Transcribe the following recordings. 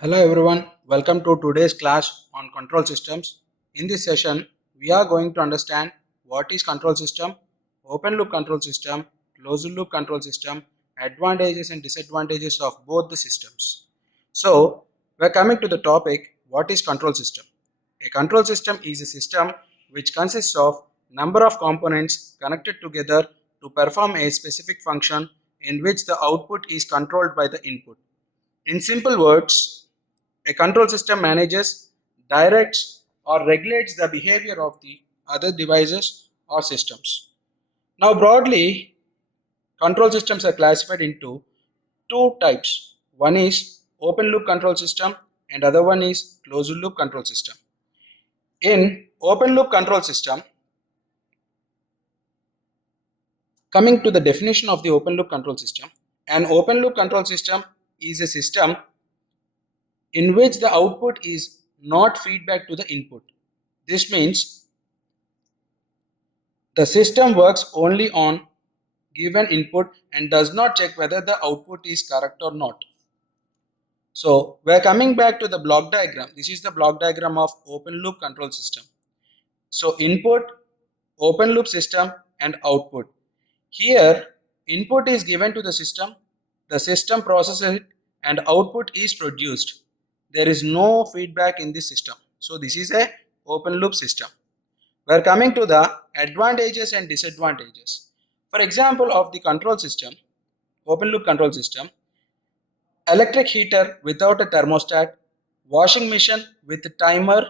Hello everyone, welcome to today's class on control systems. In this session, we are going to understand what is control system, open loop control system, closed loop control system, advantages and disadvantages of both the systems. So, we are coming to the topic, what is control system? A control system is a system which consists of number of components connected together to perform a specific function in which the output is controlled by the input. In simple words, a control system manages, directs, or regulates the behavior of the other devices or systems. Now, broadly, control systems are classified into two types. One is open loop control system, and other one is closed loop control system. In open loop control system, coming to the definition of the open loop control system, an open loop control system is a system in which the output is not feedback to the input. This means the system works only on given input and does not check whether the output is correct or not. So we're coming back to the block diagram. This is the block diagram of open loop control system. So input, open loop system and output. Here input is given to the system processes it and output is produced. There is no feedback in this system. So this is a open loop system. We are coming to the advantages and disadvantages. For example of the control system, open loop control system, electric heater without a thermostat, washing machine with a timer,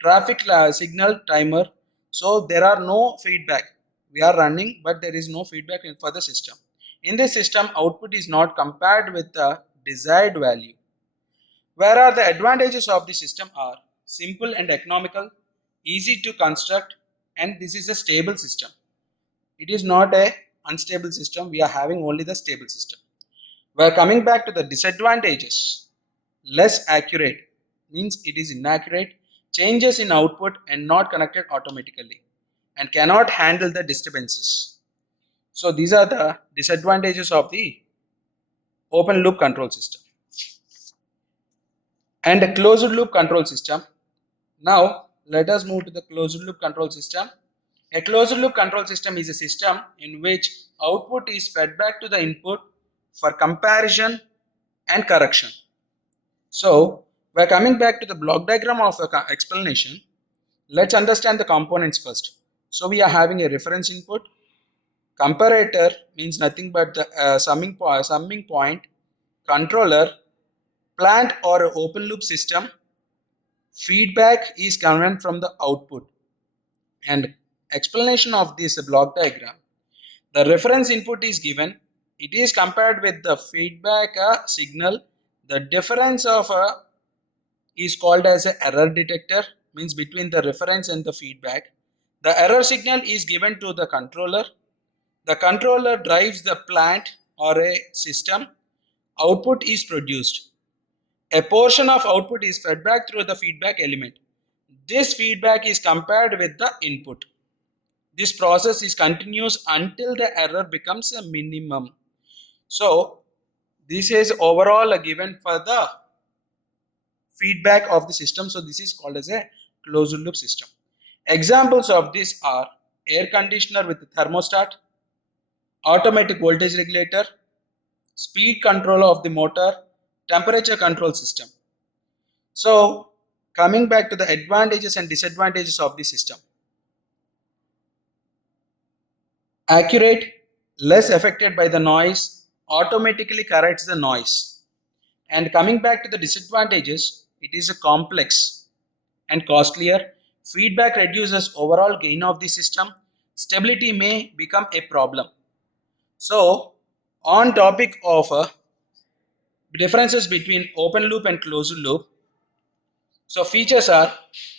traffic signal timer. So there are no feedback. We are running but there is no feedback for the system. In this system, output is not compared with the desired value. Where are the advantages of the system are simple and economical, easy to construct, and this is a stable system. It is not a unstable system. We are having only the stable system. We are coming back to the disadvantages. Less accurate means it is inaccurate, changes in output and not connected automatically, and cannot handle the disturbances. So these are the disadvantages of the open loop control system. And a closed loop control system. Now let us move to the closed loop control system. A closed loop control system is a system in which output is fed back to the input for comparison and correction. So we are coming back to the block diagram of explanation. Let's understand the components first. So we are having a reference input. Comparator means nothing but the summing point, controller, plant or open loop system. Feedback is coming from the output. And explanation of this block diagram. The reference input is given. It is compared with the feedback signal. The difference of is called as an error detector, means between the reference and the feedback. The error signal is given to the controller. The controller drives the plant or a system. Output is produced. A portion of output is fed back through the feedback element. This feedback is compared with the input. This process is continuous until the error becomes a minimum. So this is overall given for the feedback of the system. So this is called as a closed loop system. Examples of this are air conditioner with thermostat, automatic voltage regulator, speed control of the motor, temperature control system. So coming back to the advantages and disadvantages of the system. Accurate, less affected by the noise, automatically corrects the noise. And coming back to the disadvantages, it is a complex and costlier. Feedback reduces overall gain of the system. Stability may become a problem. So on topic of differences between open loop and closed loop. So features are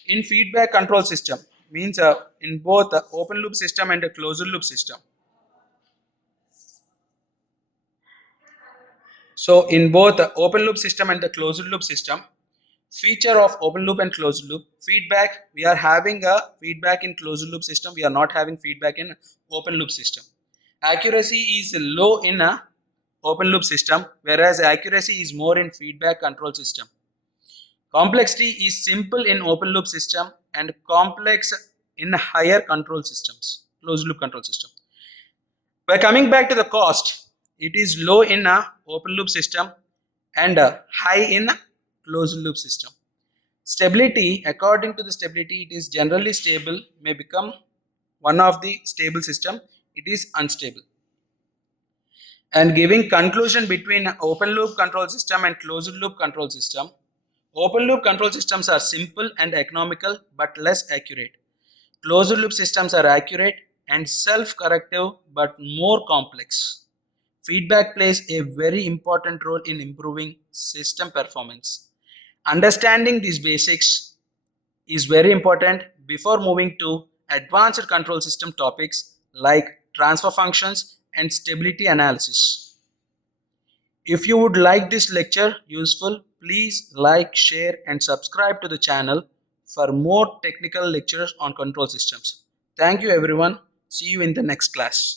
in feedback control system means in both the open loop system and the closed loop system. So in both the open loop system and the closed loop system, feature of open loop and closed loop, feedback, we are having a feedback in closed loop system, we are not having feedback in open loop system. Accuracy is low in a open loop system, whereas accuracy is more in feedback control system. Complexity is simple in open loop system and complex in higher control systems, closed loop control system. By coming back to the cost, it is low in a open loop system and high in a closed loop system. Stability, according to the stability, it is generally stable, may become one of the stable system, it is unstable. And giving conclusion between open loop control system and closed loop control system, open loop control systems are simple and economical but less accurate. Closed loop systems are accurate and self-corrective but more complex. Feedback plays a very important role in improving system performance. Understanding these basics is very important before moving to advanced control system topics like transfer functions and stability analysis. If you would like this lecture useful, please like, share and subscribe to the channel for more technical lectures on control systems. Thank you everyone. See you in the next class.